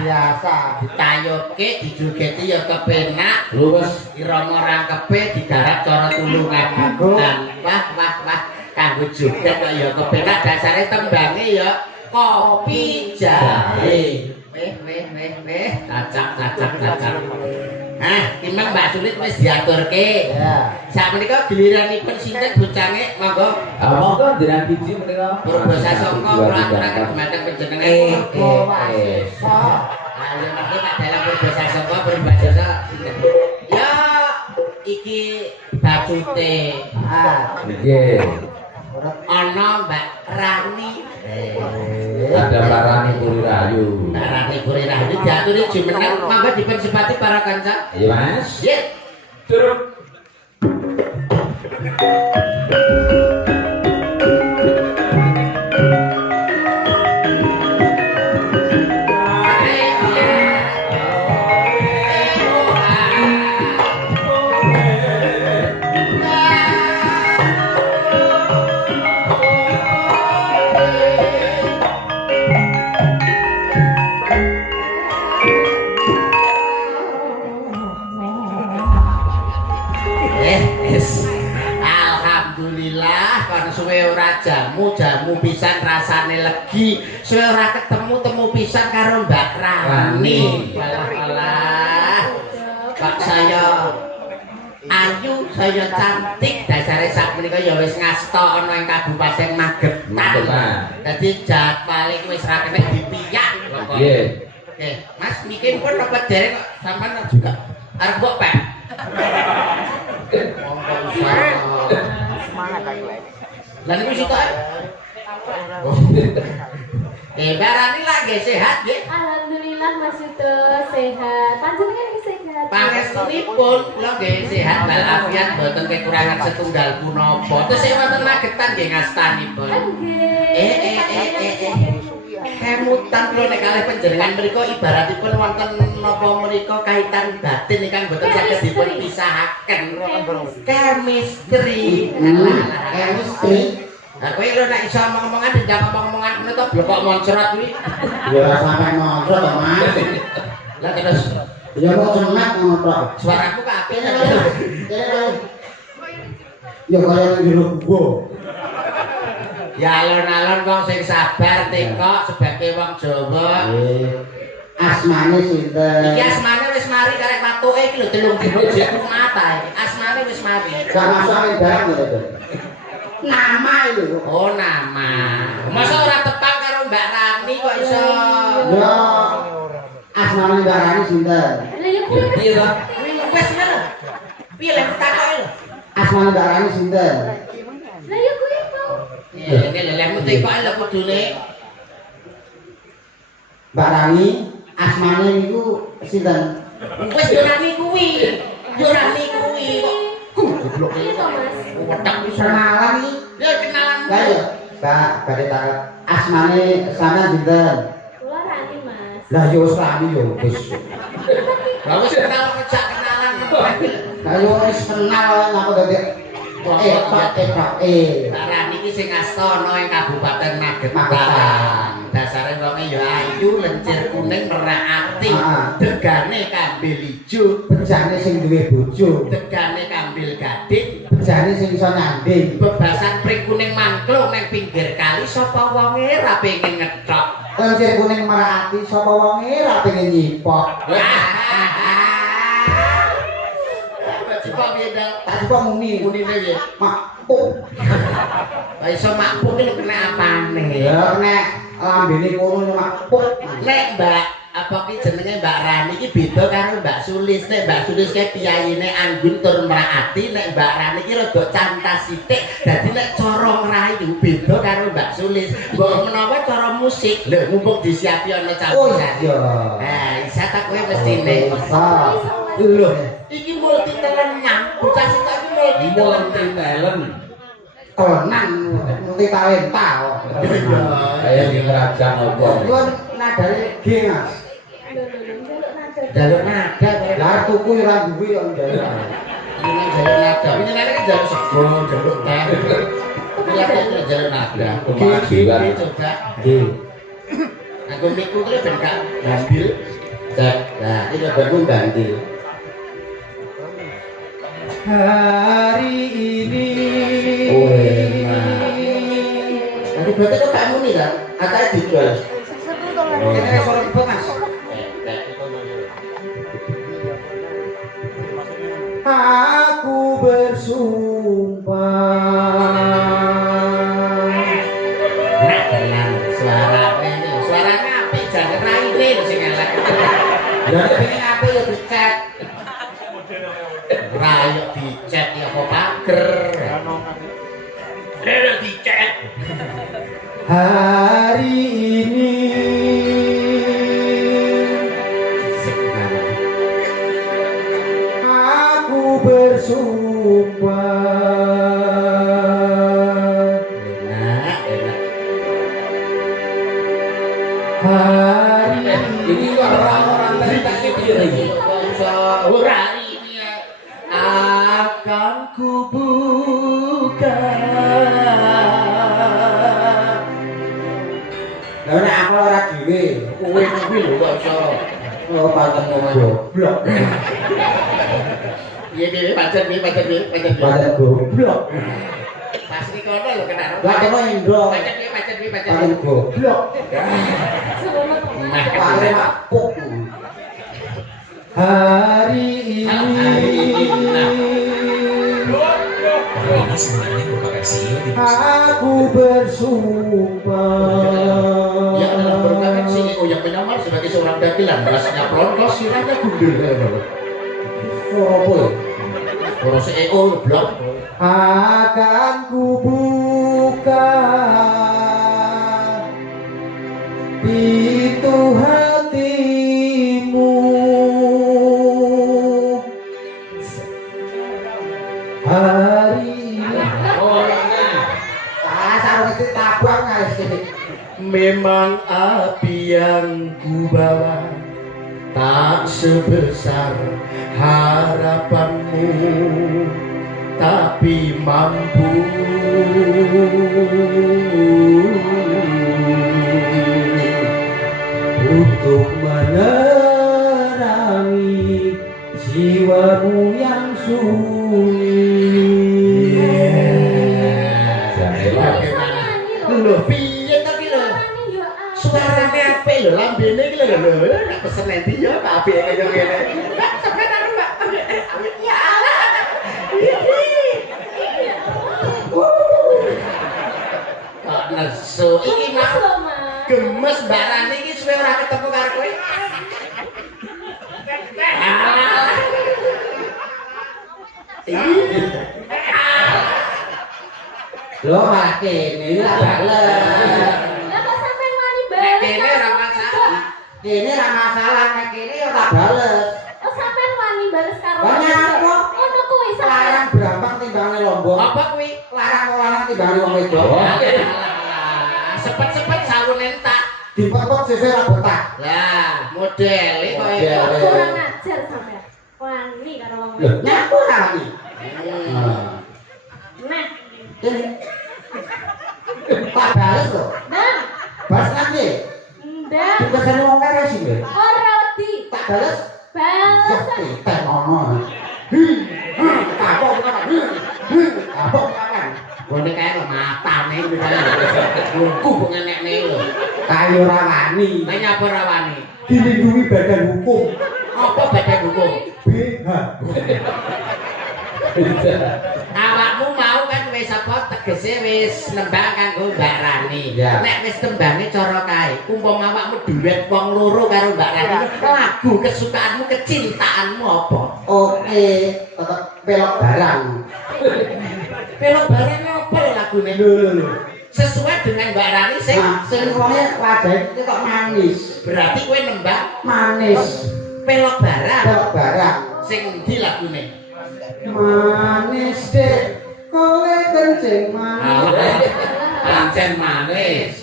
biasa. Ditayurke dijogeti ya kepenak. Terus irama rangkepe digarap cara tulungan. Wah. Kanggo joget kok ya kepenak dasare tembange ya kopi jahe. Weh. Cacak. Timbang Mbak Sulit wis diaturke. Ya. Sakmenika giliranipun sinten bocange monggo. Monggo njenengan biji menika. Purbasasongko aturaken dhumateng panjenengan. Ayo monggo Pak dalam Purbasasongko Purbasasa sinten. Ya iki bacute. Nggih. Ana Mbak Rani. Ada Mbak Rani Puri Rahayu. Mbak Rani Puri Rahayu diaturi jumeneng monggo dipun sepati para kanca. Iya Mas. Nggih. Turun. Jamu pisan rasane legi suwe ora ketemu pisan karo Mbak Rani. Alah. Kok saya ayu, saya cantik dasare sakmenika ya wis ngasta ana ing Kabupaten Magetan. Dadi jadwale wis ra kena dipiyak. Nggih. Oke, Mas mikir pun apa dereng kok sampean juga arep mbok Pak. Semangat ayo. Lah niku sitok. Mbak Rani lagi sehat nggih? Alhamdulillah Mas Yuto sehat. Panjenengan sehat. Pangestunipun kula nggih sehat walafiat boten kekurangan setunggal punapa. Terus sing wonten Magetan nggih ngastanipun. Nggih. Kemutan kula nek kalih panjenengan mriku ibaratipun wonten napa menika kaitan batin ingkang boten saged dipun pisahaken. Chemistry. Chemistry. Nah, kowe lho nek iso omong-omongan dijak omong-omongan ngono to blokok moncrot kuwi. Ya ora sampe moncrot to, Mas. Lah terus Ya kok cemek ngono tok. suaraku kok apik ta. Ya kaya nang jero gua. Ya alon-alon wong sing sabar tekok sebagai wong Jawa. Asmane sinten? Iki asmane wis mari karek watuke iki lho 3 dino jek mata iki. Asmane wis mari. Gak masuk barang gitu. Nama itu. Oh, nama. Masa ora tepang karo Mbak Rani kok iso. Ya. Asmane Mbak Rani sinten? Lah ya kuwi Piye to? Wis ngono. Piye lek takoke lho. Asmane Mbak Rani sinten? Lah ya kuwi to. Ini lho lek tekok lho kudune. Mbak Rani asmane niku sinten? Wis yo Rani kuwi. Yo Rani kuwi kok. Goblok Iya to Mas. wetak bisa. Kenalan iki. Ya kenalan. Lah ya. Mbak badhe tak asmane sampean sinten? Kula Rani Mas. Lah yo wis Rani yo wis. Lah wis kenal kejak kenalan. Lah yo wis kenal aku dadi Pak. Mbak Rani iki sing asta ana ing Kabupaten Magetan. Dasare wonge ya ayu, lencir kuning, merak ati, degane kambil ijo, Bejane sing duwe bojo, degane kambil gading, bejane sing iso nyanding. bebasan pring kuning mangklung ning pinggir kali sapa wonge ra pengin ngethok. Lencir kuning merati sapa wonge ra pengen nyipok. Coba beda. Tak kok muni Munine piye? makpuk. Lah iso makpuk iki lho kena apane? Ya nek lambene kono yo makpuk. Nek Mbak apa ki jenenge Mbak Rani iki beda karo Mbak Sulis. Nek Mbak Sulis ki piyayine anggun tur mraati, nek Mbak Rani iki rada cantas sithik. Dadi nek cara ngrayu beda karo Mbak Sulis. Mbok menawa cara musik, lho mumpung disiapi ana Oh campuran. iya. Nah, isa tak kowe mestine. Ah. Lho, iki multi talent nyang. Bocah sitok iki multi talent. Talent. Tenan multi talenta kok. Kayak di kerajaan apa? Kuwi nadane G, Mas. Jaluk nada. Jaluk nada kowe. Lah tuku yo ora duwe yo njaluk. Ini jaluk nada. Ini kan jaluk sego, jaluk teh. Ini jaluk nada. Kemajuan. Coba. G. Nah, nganggo miku kuwi ben gak bandil. Cek. Nah, iki ben bandil. Hari ini. Nanti berarti kok gak muni kan? Atau dijual? Ini suara ibu mas. Aku bersumpah. Nah, tenang. Suaranya apik jangan raine lho sing elek. Ya pengen apa ya dicet. Rayo dicet ya apa pager. Dicet. Hari ini aku bersumpah. Enak. Hari Ini orang-orang tadi tak kira ini. Ora ini akan kubuka. Lah nek aku ora dhewe. Kowe kuwi lho kok iso. Oh pancen goblok. Piye pancen Pancen goblok. Pas iki kono lho kena. Lah kene Indro. Pancen Pancen goblok. Meh Pare makuk. Hari ini Ini sebenarnya merupakan CEO di aku bersumpah. Ya dalam merupakan CEO yang menyamar sebagai seorang dagelan, rasanya plonkos, sirahnya gundul. Apa? Kalau CEO blok. Akan kubuka pintu hatimu. Hari ini. Oh ini. Sarung itu tabang guys. Memang api yang ku bawa tak sebesar harapanmu, tapi mampu untuk menerangi jiwamu yang sunyi. Lho piye to ki lho? Suarane apik lho, lambene iki lho. Nek pesen endi ya Pak apik kaya ngene. Mbak, sampeyan aku Mbak. Ya Allah. Kok nesu iki Mak. Gemes Mbak Rani iki suwe ora ketemu karo kowe. Lho malah kene lah bales. Lah kok sampean wani Nek bales? kene ora masalah. Kene ra masalah nek kene ya tak bales. Oh sampean wani bales karo. Banyak apa? Ngono kuwi sampean. Larang Brambang timbangane Lombok. Apa kuwi? Larang timbangane wong wedok. Sepet-sepet sawun entak. Dipepet sesuk ra botak. Lah, modele kok Model. itu. Kurang ajar sampean. Wani karo wong Lho, wedok. nyaku ra wani. Nah, Kene. Tak bales lho. Bang. Bales nanti. Ndak. Dipesen wong kere sih. Mbak. Ora wedi. Tak bales. Bales. Teh ngono. Kapok kan. Kapok kan. Gone kae lho matane kuwi kae. Buku ngenekne lho. Kayu ra wani. Lah nyapa ora wani? Dilindungi badan hukum. Apa badan hukum? BH. Awakmu mau kan wis apa tegese wis nembang kanggo Mbak Rani. Ya. Nek wis tembange cara kae, umpama awakmu duet wong loro karo Mbak Rani, lagu kesukaanmu, kecintaanmu apa? Oke, tetep pelok barang. Pelok barang apa lagune? Lho. Sesuai dengan Mbak Rani sing Nah, sing wonge wajah itu kok manis. berarti kowe nembang Manis. pelok barang. Pelok barang. Sing endi lagune? Manis dek, kowe kencing manis. Pancen manis.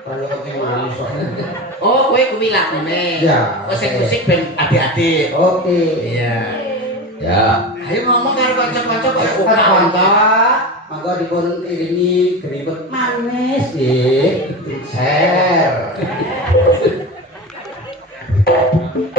Kalau kencing manis kok. Oh, kowe kuwi lagune. Ya. Oh, sing musik ben adik-adik. Oke. Iya. Ya, Ayo ngomong karo kanca-kanca kok Kanca, monggo dipun iringi gripet manis nggih. Ser. thank you,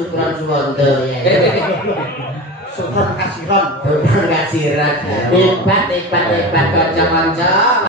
Sukron Suwondo ya. Sukron kasiron. Sukron kasiran. Hebat kanca-kanca.